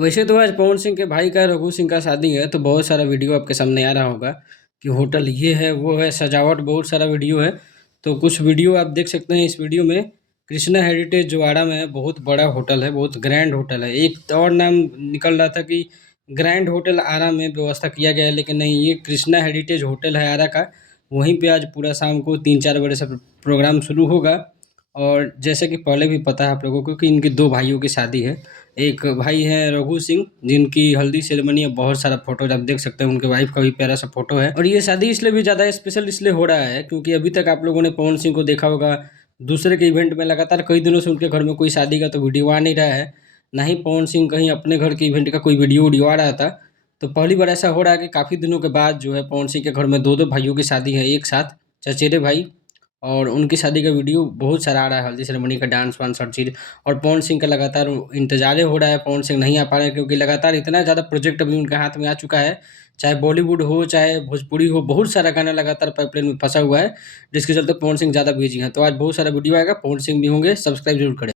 वैसे तो आज पवन सिंह के भाई का रघु सिंह का शादी है, तो बहुत सारा वीडियो आपके सामने आ रहा होगा कि होटल ये है वो है, सजावट बहुत सारा वीडियो है। तो कुछ वीडियो आप देख सकते हैं। इस वीडियो में कृष्णा हेरिटेज जोआड़ा में है, बहुत बड़ा होटल है, बहुत ग्रैंड होटल है। एक और नाम निकल रहा था कि ग्रैंड होटल आरा में व्यवस्था किया गया है, लेकिन नहीं, ये कृष्णा हेरिटेज होटल है आरा का। वहीं पे आज पूरा शाम को 3-4 बजे से प्रोग्राम शुरू होगा। और जैसे कि पहले भी पता है आप लोगों को कि इनकी दो भाइयों की शादी है। एक भाई हैं रघु सिंह, जिनकी हल्दी सेरेमनी है, बहुत सारा फोटोज आप देख सकते हैं। उनके वाइफ का भी प्यारा सा फोटो है। और ये शादी इसलिए भी ज़्यादा स्पेशल इसलिए हो रहा है क्योंकि अभी तक आप लोगों ने पवन सिंह को देखा होगा दूसरे के इवेंट में, लगातार कई दिनों से उनके घर में कोई शादी का तो वीडियो आ नहीं रहा है। ना ही पवन सिंह कहीं अपने घर के इवेंट का कोई वीडियो आ रहा था। तो पहली बार ऐसा हो रहा है कि काफ़ी दिनों के बाद जो है पवन सिंह के घर में दो दो भाइयों की शादी है एक साथ, चचेरे भाई। और उनकी शादी का वीडियो बहुत सारा आ रहा है, हल्दी सेरेमनी का डांस वांस हर चीज़। और पवन सिंह का लगातार इंतजार हो रहा है, पवन सिंह नहीं आ पा रहे हैं क्योंकि लगातार इतना ज़्यादा प्रोजेक्ट अभी उनके हाथ में आ चुका है। चाहे बॉलीवुड हो चाहे भोजपुरी हो, बहुत सारा गाना लगातार पाइपलाइन में फंसा हुआ है, जिसके चलते पवन सिंह ज़्यादा बिजी हैं। तो आज बहुत सारा वीडियो आएगा, पवन सिंह भी होंगे, सब्सक्राइब जरूर करें।